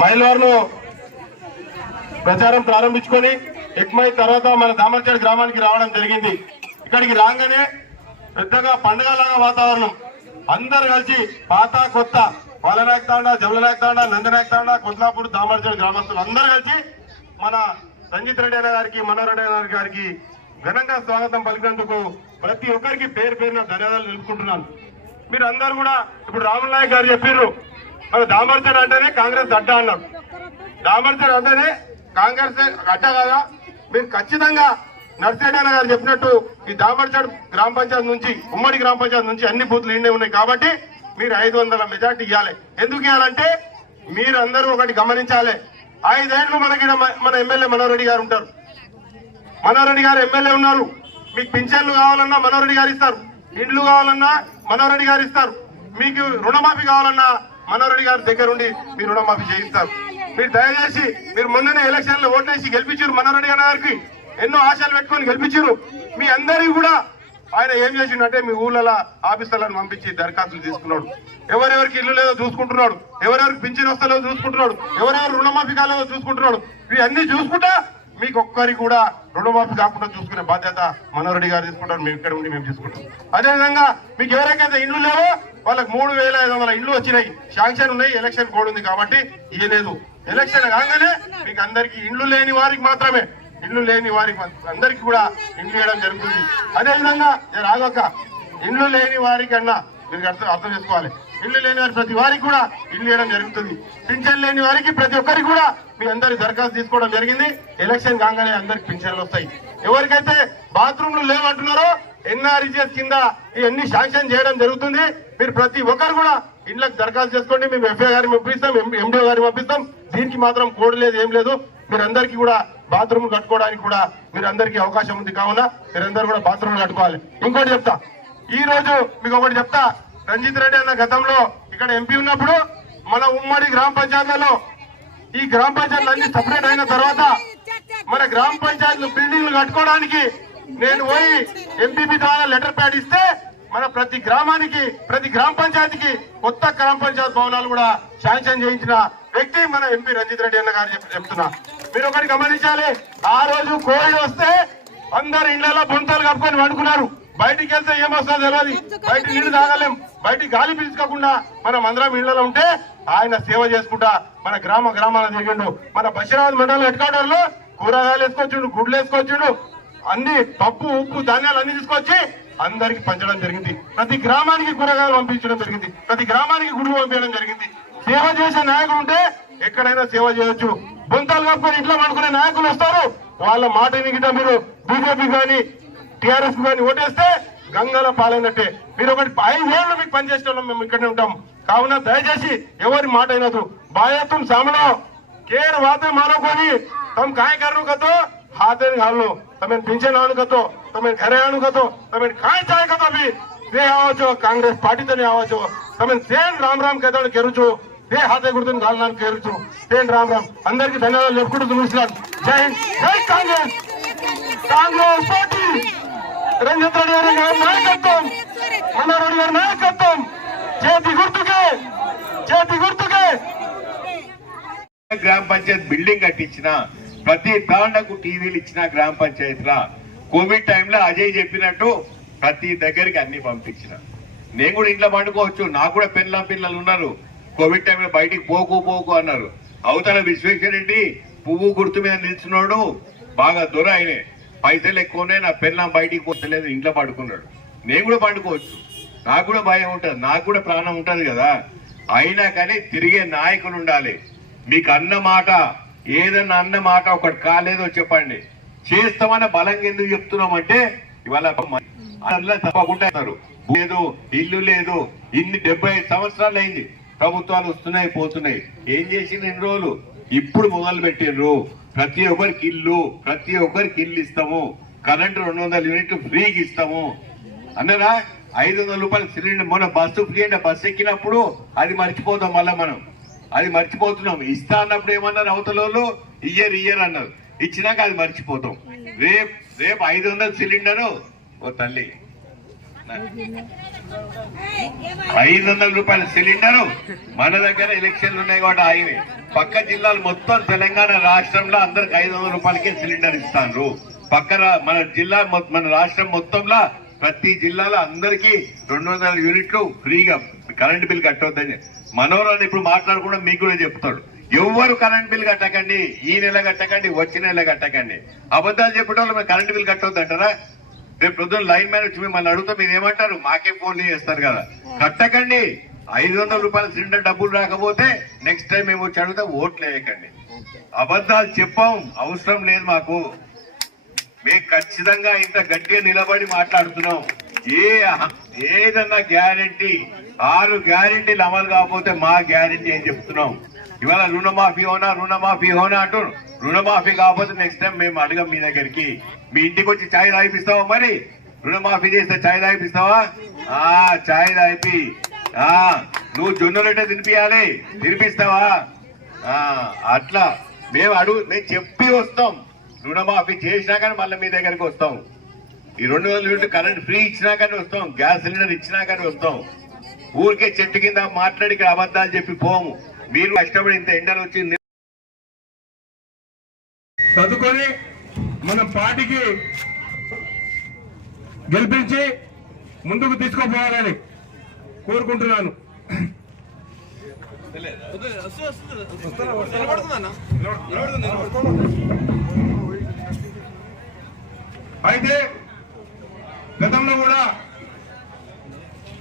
మైలవరంలో ప్రచారం ప్రారంభించుకొని ఎక్మై తర్వాత మన దామర్చాడు గ్రామానికి రావడం జరిగింది. ఇక్కడికి రాగానే పెద్దగా పండుగలాగా వాతావరణం. అందరు కలిసి పాత కొత్త బాలనాయక్ తాండా జమలనాయక్ తాండా నందనాయక్ కొద్లాపూర్ దామర్చాడు గ్రామస్తులు అందరు కలిసి మన సంజిత్ రెడ్డి అన్న గారికి మనోహర్ అన్న గారికి ఘనంగా స్వాగతం పలికినందుకు ప్రతి ఒక్కరికి పేరు పేరున ధన్యవాదాలు తెలుపుకుంటున్నాను. మీరు అందరు కూడా ఇప్పుడు రాముల నాయక్ గారు చెప్పారు మరి దామర్చర్ అంటేనే కాంగ్రెస్ అడ్డ అన్నారు దామర్చర్ అంటేనే కాంగ్రెస్ అడ్డ కదా? మీరు ఖచ్చితంగా నర్సేడన్న గారు చెప్పినట్టు ఈ దామర్చర్ గ్రామ పంచాయతీ నుంచి ఉమ్మడి గ్రామ పంచాయతీ నుంచి అన్ని బూత్లు ఇండే ఉన్నాయి కాబట్టి మీరు ఐదు వందల మెజార్టీ ఇవ్వాలి ఎందుకు ఇవ్వాలంటే మీరందరూ ఒకటి గమనించాలి. ఐదేళ్ళు మనకి మన ఎమ్మెల్యే మనోరెడ్డి గారు ఉంటారు. మనోరెడ్డి గారు ఎమ్మెల్యే ఉన్నారు. మీకు పింఛన్లు కావాలన్నా మనోరెడ్డి గారు ఇస్తారు. ఇండ్లు కావాలన్నా మనోరెడ్డి గారు ఇస్తారు. మీకు రుణమాఫీ కావాలన్నా మనోరెడ్డి గారి దగ్గర ఉండి మీరు రుణమాఫీ చేయిస్తారు. మీరు దయచేసి మీరు మొన్ననే ఎలక్షన్లో ఓట్లేసి గెలిపించారు మనోరెడ్డి గారికి. ఎన్నో ఆశలు పెట్టుకొని గెలిపించారు. మీ అందరికీ కూడా ఆయన ఏం చేసిండంటే మీ ఊళ్ళలో ఆఫీసర్లను పంపించి దరఖాస్తులు తీసుకున్నాడు. ఎవరెవరికి ఇల్లు లేదో చూసుకుంటున్నాడు. ఎవరెవరికి పింఛన్ వస్తలేదో చూసుకుంటున్నాడు. ఎవరెవరు రుణమాఫీ కాలేదో చూసుకుంటున్నాడు. ఇవన్నీ చూసుకుంటా మీకు ఒక్కరికి కూడా రుణమాఫీ కాకుండా చూసుకునే బాధ్యత మనోరెడ్డి గారు తీసుకుంటారు. మేము ఇక్కడ ఉండి మేము తీసుకుంటాం అదేవిధంగా మీకు ఎవరికైతే ఇల్లు లేవో వాళ్ళకి మూడు వేల ఐదు వందల ఇండ్లు వచ్చినాయి. శాంక్షన్ ఉన్నాయి ఎలక్షన్ కోడ్ ఉంది కాబట్టి ఇవ్వలేదు ఎలక్షన్ కాగానే మీకు అందరికి ఇండ్లు లేని వారికి మాత్రమే ఇండ్లు లేని వారికి అందరికి కూడా ఇండ్లు ఇవ్వడం జరుగుతుంది. అదేవిధంగా రాగొక్క ఇండ్లు లేని వారికి అన్నా మీరు అర్థం అర్థం చేసుకోవాలి. ఇల్లు లేని వారి ప్రతి వారికి కూడా ఇల్లు ఇవ్వడం జరుగుతుంది. పింఛన్ లేని వారికి ప్రతి ఒక్కరికి కూడా మీ అందరి దరఖాస్తు తీసుకోవడం జరిగింది. ఎలక్షన్ కాగానే అందరికి పింఛన్లు వస్తాయి. ఎవరికైతే బాత్రూమ్లు లేవంటున్నారో ఎన్ఆర్ఈజీఎస్ కింద ఇవన్నీ శాంక్షన్ చేయడం జరుగుతుంది. మీరు ప్రతి ఒక్కరు కూడా ఇండ్లకు దరఖాస్తు చేసుకోండి. మేము ఎఫ్ఐ గారిని పంపిస్తాం ఎండిఓ గారిని పంపిస్తాం. దీనికి మాత్రం కోడ్ లేదు ఏం లేదు. మీరందరికీ కూడా బాత్రూమ్ కట్టుకోవడానికి కూడా మీరందరికీ అవకాశం ఉంది. కావున మీరందరూ కూడా బాత్రూమ్ కట్టుకోవాలి. ఇంకోటి చెప్తా. ఈ రోజు మీకు ఒకటి చెప్తా. రంజిత్ రెడ్డి అన్న గతంలో ఇక్కడ ఎంపీ ఉన్నప్పుడు మన ఉమ్మడి గ్రామ పంచాయతీలో ఈ గ్రామ పంచాయతీలు అన్ని సపరేట్ అయిన తర్వాత మన గ్రామ పంచాయతీలు బిల్డింగ్లు కట్టుకోవడానికి నేను పోయి ఎంపీపీ ద్వారా లెటర్ ప్యాడ్ ఇస్తే మన ప్రతి గ్రామానికి ప్రతి గ్రామ పంచాయతీకి కొత్త గ్రామ పంచాయత్ భవనాలు కూడా శాంక్షన్ చేయించిన వ్యక్తి మన ఎంపీ రంజిత్ రెడ్డి అన్న గారు చెప్తున్నా. మీరు ఒకటి గమనించాలి ఆ రోజు కోవిడ్ వస్తే అందరు ఇళ్ళలో బొంతాలు కప్పుకొని వండుకున్నారు. బయటికి వెళ్తే ఏమొస్తుందో తెలియదు బయట నీళ్ళు తాగలేం. బయటికి గాలి పీల్చుకోకుండా మనం అందరం ఇళ్ళలో ఉంటే ఆయన సేవ చేసుకుంటా మన గ్రామ గ్రామాల తిరిగిండు. మన బషీరాబాద్ మండలం హెడ్ కూరగాయలు వేసుకొచ్చిండు గుడ్లు వేసుకొచ్చిండు. అన్ని పప్పు ఉప్పు ధాన్యాలు అన్ని తీసుకొచ్చి అందరికి పంచడం జరిగింది. ప్రతి గ్రామానికి కూరగాయలు పంపించడం జరిగింది. ప్రతి గ్రామానికి గుడ్లు పంపించడం జరిగింది. సేవ చేసే నాయకులు ఉంటే ఎక్కడైనా సేవ చేయొచ్చు. బొంతాలు కాకపోతే ఇంట్లో పడుకునే నాయకులు వస్తారు. వాళ్ళ మాట ఎన్నికట మీరు బీజేపీ కానీ టిఆర్ఎస్ కానీ ఓటేస్తే గంగల పాలైనట్టే. మీరు ఒకటి ఐదేళ్ళు మీకు పనిచేసే వాళ్ళం మేము ఇక్కడే ఉంటాం. కావున దయచేసి ఎవరి మాట అయినదు బాయత్వం సామలో. కేర్ వాత మానకోని తమ కాయ కర్ణకతో હાથે હાલો તમે પિંચન આણું કતો તમે ઘરે આણું કતો તમે કાંઈ ચાય કતો બી તે આવો છો કાંગ્રેસ પાર્ટી તને આવો છો તમે సేన్ రామ్ రామ్ కథలు కెరుచు ఏ హాతే గుర్తుని గాలని కెరుచు సేన్ రామ్ రామ్ అందరికి ధన్యవాదాలు చెప్పుకుంటూ చూస్తున్నాను జై హింద్ జై కాంగ్రెస్ కాంగ్రెస్ పార్టీ రంజిత్ రెడ్డి గారి గారి నాయకత్వం మనోరెడ్డి గారి నాయకత్వం చేతి గుర్తుకే చేతి గుర్తుకే గ్రామ పంచాయత్ బిల్డింగ్ కట్టించిన ప్రతి తాండకు టీవీలు ఇచ్చిన గ్రామ పంచాయతీలా కోవిడ్ టైంలో అజయ్ చెప్పినట్టు ప్రతి దగ్గరికి అన్ని పంపించిన. నేను కూడా ఇంట్లో పండుకోవచ్చు నాకు కూడా పిల్ల పిల్లలు ఉన్నారు. కోవిడ్ టైంలో బయటికి పోకు పోకు అన్నారు. అవతల విశ్వేశ్వరరెడ్డి పువ్వు గుర్తు మీద నిల్చున్నాడు. బాగా దొర ఆయనే. పైసలు ఎక్కువనే నా పిల్లం బయటికి పోతలేదు ఇంట్లో పడుకున్నాడు. నేను కూడా పండుకోవచ్చు. నాకు కూడా భయం ఉంటుంది నాకు కూడా ప్రాణం ఉంటుంది కదా. అయినా కానీ తిరిగే నాయకులు ఉండాలి. మీకు అన్న మాట ఏదన్నా అన్న మాట ఒకటి కాలేదో చెప్పండి. చేస్తామన్న బలంగా ఎందుకు చెప్తున్నామంటే ఇవాళ తప్పకుండా లేదు ఇల్లు లేదు ఇన్ని డెబ్బై ఐదు సంవత్సరాలు అయింది. ప్రభుత్వాలు వస్తున్నాయి పోతున్నాయి. ఏం చేసింది ఎన్ని రోజులు? ఇప్పుడు మొదలు పెట్టిండ్రు. ప్రతి ఒక్కరికి ఇల్లు ప్రతి ఒక్కరికి ఇల్లు ఇస్తాము. కరెంటు రెండు వందల యూనిట్లు ఫ్రీకి ఇస్తాము. అన్నరా? ఐదు వందల రూపాయలు సిలిండర్ మొన్న బస్సు ఫ్రీ అంటే బస్సు ఎక్కినప్పుడు అది మర్చిపోతాం మళ్ళీ మనం. అది మర్చిపోతున్నాం. ఇస్తా అన్నప్పుడు ఏమన్నారు అవతలలో వాళ్ళు ఇయ్యర్ ఇయ్యర్ అన్నారు. ఇచ్చినాక అది మర్చిపోతాం. రేపు రేపు ఐదు వందల సిలిండరు ఓ తల్లి. ఐదు వందల రూపాయల సిలిండరు మన దగ్గర ఎలక్షన్లు ఉన్నాయి కాబట్టి ఆగినాయి పక్క జిల్లాలు మొత్తం తెలంగాణ రాష్ట్రంలో అందరికి ఐదు వందల రూపాయలకే సిలిండర్ ఇస్తాను పక్క మన జిల్లా మన రాష్ట్రం మొత్తంలో ప్రతి జిల్లాలో అందరికీ రెండు వందల యూనిట్లు ఫ్రీగా కరెంట్ బిల్ కట్టవద్దని మనోరాలు ఇప్పుడు మాట్లాడకుండా మీకు కూడా చెప్తాడు. ఎవ్వరు కరెంట్ బిల్ కట్టకండి ఈ నెల కట్టకండి వచ్చే నెల కట్టకండి. అబద్ధాలు చెప్పడం మేము కరెంట్ బిల్ కట్టవద్దు అంటారా? రేపు పొద్దున్న లైన్ మ్యాన్ వచ్చి మిమ్మల్ని అడుగుతా మీరు ఏమంటారు? మాకే ఫోన్లు చేస్తారు కదా. కట్టకండి. ఐదు వందల రూపాయల సిలిండర్ డబ్బులు రాకపోతే నెక్స్ట్ టైం మేము వచ్చి అడిగితే ఓట్లు వేయకండి. అబద్ధాలు చెప్పాం అవసరం లేదు మాకు. మేము ఖచ్చితంగా ఇంత గట్టిగా నిలబడి మాట్లాడుతున్నాం. ఏ ఏదన్నా గ్యారంటీ ఆరు గ్యారంటీలు అమలు కాకపోతే మా గ్యారంటీ అని చెప్తున్నాం? ఇవాళ రుణమాఫీ హోనా రుణమాఫీ హోనా అంటూ రుణమాఫీ కాకపోతే నెక్స్ట్ టైం మేము అడగం మీ దగ్గరికి. మీ ఇంటికి వచ్చి ఛాయ్ రాయిపిస్తావా మరి? రుణమాఫీ చేస్తే ఛాయ్ తాగిపిస్తావా? ఆ ఛాయ్ తాగిపి. ఆ నువ్వు జొన్న రొట్టె తినిపియాలి. తినిపిస్తావా? ఆ అట్లా. మేము అడుగు మేము చెప్పి వస్తాం. రుణమాఫీ చేసినా కానీ మళ్ళీ మీ దగ్గరికి వస్తాం. ఈ రెండు వందల యూనిట్ కరెంట్ ఫ్రీ ఇచ్చినా కానీ వస్తాం గ్యాస్ సిలిండర్ ఇచ్చినా కానీ వస్తాం. ఊరికే చెట్టు కింద మాట్లాడి ఇక్కడ అబద్ధాలు చెప్పి పోము. మీరు కష్టపడి ఇంత ఎండలు వచ్చి చదువుకొని మన పార్టీకి గెలిపించి ముందుకు తీసుకుపోవాలని కోరుకుంటున్నాను. అయితే గతంలో కూడా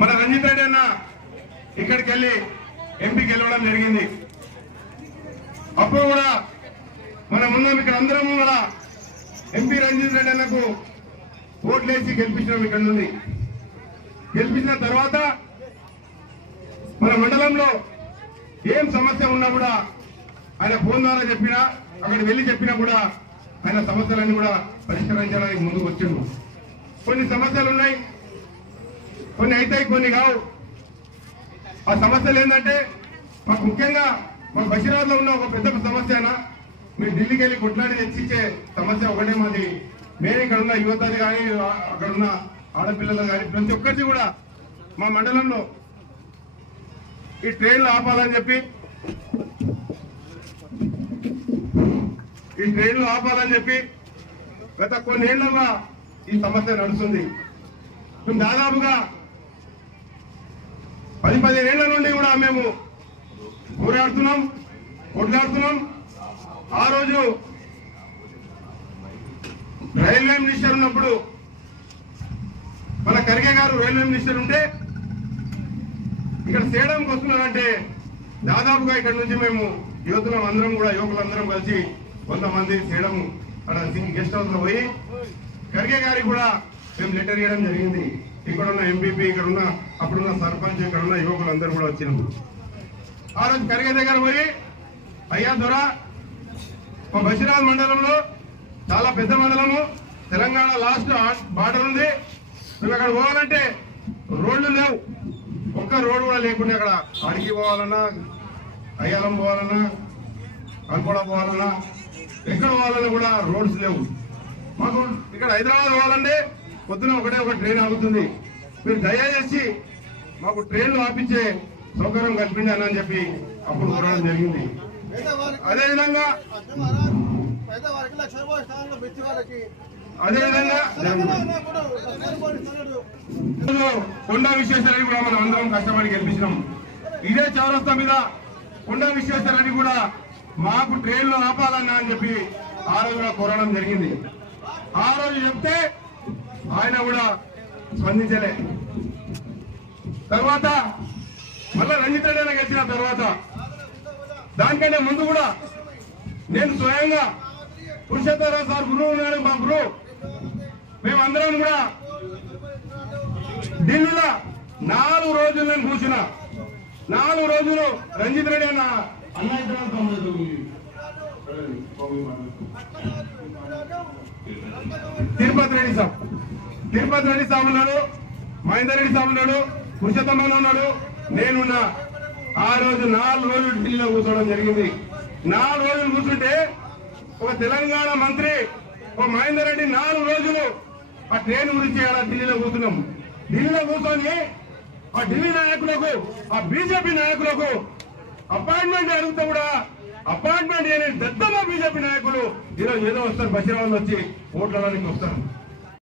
మన రంజిత్ రెడ్డి అన్న ఇక్కడికి వెళ్ళి ఎంపీ గెలవడం జరిగింది. అప్పుడు కూడా మనం ఉన్నాం ఇక్కడ అందరం కూడా ఎంపీ రంజిత్ రెడ్డి అన్నకు ఓట్లేసి గెలిపించడం ఇక్కడ నుండి గెలిపించిన తర్వాత మన మండలంలో ఏం సమస్య ఉన్నా కూడా ఆయన ఫోన్ ద్వారా చెప్పినా అక్కడ వెళ్ళి చెప్పినా కూడా ఆయన సమస్యలన్నీ కూడా పరిష్కరించడానికి ముందుకు వచ్చిండు. కొన్ని సమస్యలు ఉన్నాయి. కొన్ని అవుతాయి కొన్ని కావు. ఆ సమస్యలు ఏంటంటే మాకు ముఖ్యంగా మా బషీరాబాద్లో ఉన్న ఒక పెద్ద సమస్యనా మీరు ఢిల్లీకి వెళ్ళి కొట్లాడి తెచ్చిచ్చే సమస్య ఒకటే మాది. మేము ఇక్కడ ఉన్న యువతలు కానీ అక్కడ ఉన్న ఆడపిల్లలు కానీ ప్రతి ఒక్కరిది కూడా మా మండలంలో ఈ ట్రైన్లు ఆపాలని చెప్పి ఈ ట్రైన్లు ఆపాలని చెప్పి గత కొన్నేళ్ళుగా ఈ సమస్య నడుస్తుంది. మేము దాదాపుగా పది పదిహేనేళ్ళ నుండి కూడా మేము పోరాడుతున్నాం కొట్లాడుతున్నాం. ఆ రోజు రైల్వే మినిస్టర్ ఉన్నప్పుడు మన ఖర్గే గారు రైల్వే మినిస్టర్ ఉంటే ఇక్కడ సేడంకి వస్తున్నారంటే దాదాపుగా ఇక్కడ నుంచి మేము యువతులం అందరం కూడా యువకులందరం కలిసి కొంతమంది చేయడం అక్కడ గెస్ట్ హౌస్లో పోయి ఖర్గే గారికి కూడా మేము లెటర్ ఇవ్వడం జరిగింది. ఇక్కడ ఉన్న ఎంపీపీ ఇక్కడ ఉన్న అప్పుడున్న సర్పంచ్ ఇక్కడ ఉన్న యువకులందరూ కూడా వచ్చినప్పుడు ఆ రోజు ఖర్గే దగ్గర పోయి అయ్యా దొర మా బసిరాజ్ మండలంలో చాలా పెద్ద మండలము. తెలంగాణ లాస్ట్ బార్డర్ ఉంది. మేము అక్కడ పోవాలంటే రోడ్లు లేవు. ఒక్క రోడ్డు కూడా లేకుండా అక్కడ అడిగి పోవాలన్నా అయ్యాలం పోవాలన్నా కల్పడ పోవాలన్నా ఎక్కడ పోవాలన్నా కూడా రోడ్స్ లేవు. మాకు ఇక్కడ హైదరాబాద్ పోవాలంటే పొద్దున ఒకటే ఒక ట్రైన్ ఆగుతుంది. మీరు దయచేసి మాకు ట్రైన్లు ఆపించే సౌకర్యం కల్పించాలని అని చెప్పి అప్పుడు కోరడం జరిగింది. అదేవిధంగా అదేవిధంగా అదే విధంగా కొండా విశ్వేశ్వరని కూడా మనం అందరం కష్టపడి గెలిపించినాం. ఇదే చౌరస్తా మీద కొండా విశ్వేశ్వరని కూడా మాకు ట్రైన్లు ఆపాలన్నా అని చెప్పి ఆ రోజు కూడా కోరడం జరిగింది. ఆ రోజు చెప్తే ఆయన కూడా స్పందించలే. తర్వాత మళ్ళా రంజిత్ రెడ్డి గెలిచిన తర్వాత దానికంటే ముందు కూడా నేను స్వయంగా పురుషోత్తరావు సార్ గురువు ఉన్నారు మా గురువు. మేమందరం కూడా ఢిల్లీలో నాలుగు రోజులు నేను కూర్చున్నా. నాలుగు రోజులు రంజిత్ రెడ్డి అన్న అన్న తిరుపతి రెడ్డి సాబ్. తిరుపతి రెడ్డి సాబ్ ఉన్నాడు మహేందర్ రెడ్డి సాబ్ ఉన్నాడు పురుషోత్తమన్ ఉన్నాడు. నేనున్నా. ఆ రోజు నాలుగు రోజులు ఢిల్లీలో కూర్చోవడం జరిగింది. నాలుగు రోజులు కూర్చుంటే ఒక తెలంగాణ మంత్రి ఒక మహేందర్ రెడ్డి నాలుగు రోజులు ఆ ట్రైన్ గురించి అలా ఢిల్లీలో కూర్చున్నాం. ఢిల్లీలో కూర్చొని ఆ ఢిల్లీ నాయకులకు ఆ బీజేపీ నాయకులకు అపాయింట్మెంట్ అడిగితే కూడా అపాయింట్మెంట్ చేయని పెద్దమ్మ బీజేపీ నాయకులు ఈరోజు ఏదో వస్తారు బషీరాబాద్ వచ్చి ఓట్లడానికి వస్తారు.